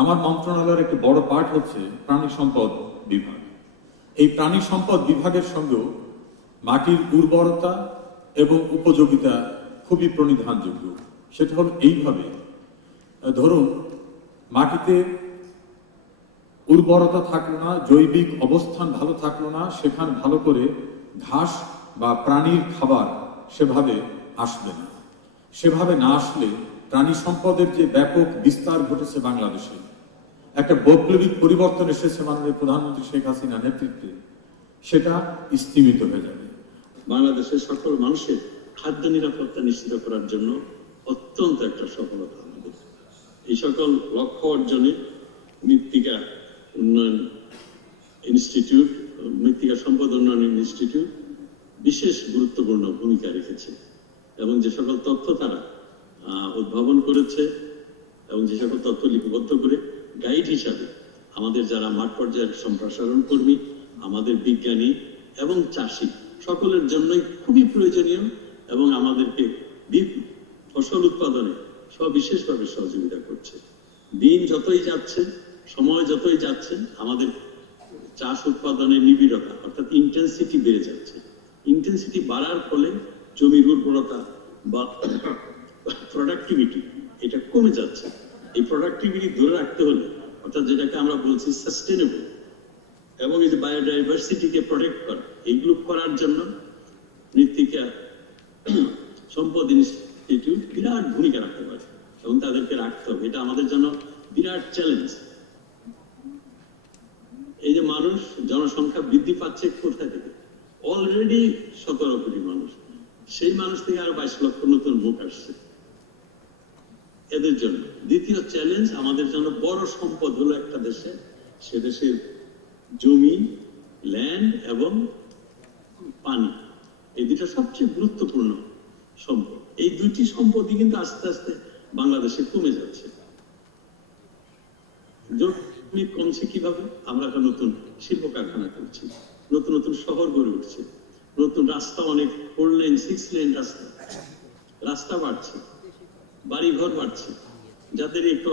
আমার মন্ত্রণালয়ের একটি বড় পার্ট হচ্ছে প্রাণী সম্পদ বিভাগ। এই প্রাণী সম্পদ বিভাগের সঙ্গেও মাটির উর্বরতা এবং উপযোগিতা খুবই প্রণিধানযোগ্য। সেটা হল এইভাবে, ধরুন মাটিতে উর্বরতা থাকলো না, জৈবিক অবস্থান ভালো থাকলো না, সেখানে ভালো করে ঘাস বা প্রাণীর খাবার সেভাবে আসবে না। সেভাবে না আসলে প্রাণী সম্পদের যে ব্যাপক বিস্তার ঘটেছে বাংলাদেশে, একটা বৈপ্লবিক পরিবর্তন এসেছে মাননীয় প্রধানমন্ত্রী শেখ হাসিনার নেতৃত্বে, সেটা স্তীমিত হয়ে যাবে। বাংলাদেশের সকল মানুষের খাদ্য নিরাপত্তা নিশ্চিত করার জন্য অত্যন্ত একটা সফলতা আমাদের। এই সকল লক্ষ্য অর্জনে মৃত্তিকা উন্নয়ন ইনস্টিটিউট, মৃত্তিকা সম্পদ উন্নয়ন ইনস্টিটিউট বিশেষ গুরুত্বপূর্ণ ভূমিকা রেখেছে এবং যে সকল তথ্য তারা উদ্ভাবন করেছে এবং যে সকল তথ্য লিপিবদ্ধ করে গাইড হিসাবে আমাদের যারা মাঠ পর্যায়ের সম্প্রসারণ কর্মী, আমাদের বিজ্ঞানী এবং চাষি সকলের জন্যই খুবই প্রয়োজনীয় এবং আমাদেরকে ফসল উৎপাদনে সবিশেষভাবে সহযোগিতা করছে। দিন যতই যাচ্ছে, সময় যতই যাচ্ছে, আমাদের চাষ উৎপাদনের নিবিড়তা অর্থাৎ ইন্টেন্সিটি বেড়ে যাচ্ছে। ইন্টেন্সিটি বাড়ার ফলে জমির উর্বরতা বা প্রোডাক্টিভিটি এটা কমে যাচ্ছে। এই প্রোডাক্টিভিটি ধরে রাখতে হলে অর্থাৎ যেটাকে আমরা বলছি সাস্টেনেবল এবং এই যে বায়োডাইভার্সিটিকে প্রোটেক্ট করা, এইগুলো করার জন্য মৃত্তিকা সম্পদ ইনস্টিটিউট বিরাট ভূমিকা রাখতে পারে এবং তাদেরকে রাখতে হবে। এটা আমাদের জন্য বিরাট চ্যালেঞ্জ। এই যে মানুষ জনসংখ্যা বৃদ্ধি পাচ্ছে কোথায় থেকে? অলরেডি 17 কোটি মানুষ, সেই মানুষ থেকে আরো 22 লক্ষ নতুন মুখ আসছে। এদের জন্য দ্বিতীয় চ্যালেঞ্জ আমাদের জন্য বড় সম্পদ হলো একটা দেশে, সে দেশের জমি, ল্যান্ড এবং পানি। এই দুটো সবচেয়ে গুরুত্বপূর্ণ সম্পদ। এই দুটি সম্পদই কিন্তু আস্তে আস্তে বাংলাদেশে কমে যাচ্ছে। জমি কমছে কিভাবে? আমরা একটা নতুন শিল্প কারখানা করছি, নতুন নতুন শহর গড়ে উঠছে, নতুন রাস্তা, অনেক 4 লেন 6 লেন রাস্তা বাড়ছে, বাড়ি ঘর বাড়ছে। যাদের একটু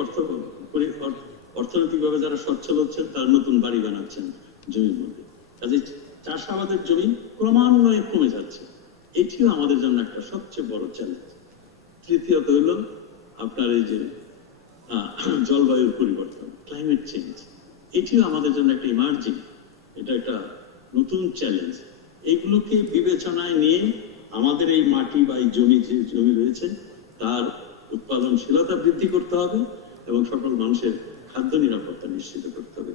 অর্থনৈতিকভাবে যারা সচ্ছল হচ্ছেন তারা নতুন বাড়ি বানাচ্ছেন জমির মধ্যে। কাজে চাষাবাদের জমি ক্রমান্বয়ে কমে যাচ্ছে। এটিও আমাদের জন্য একটা সবচেয়ে বড় চ্যালেঞ্জ। তৃতীয়ত হলো আপনার এই যে জলবায়ুর পরিবর্তন, ক্লাইমেট চেঞ্জ, এটিও আমাদের জন্য একটা ইমার্জিং, এটা একটা নতুন চ্যালেঞ্জ। এইগুলোকে বিবেচনায় নিয়ে আমাদের এই মাটি বা এই জমি, যে জমি রয়েছে, তার উৎপাদনশীলতা বৃদ্ধি করতে হবে এবং সকল মানুষের খাদ্য নিরাপত্তা নিশ্চিত করতে হবে।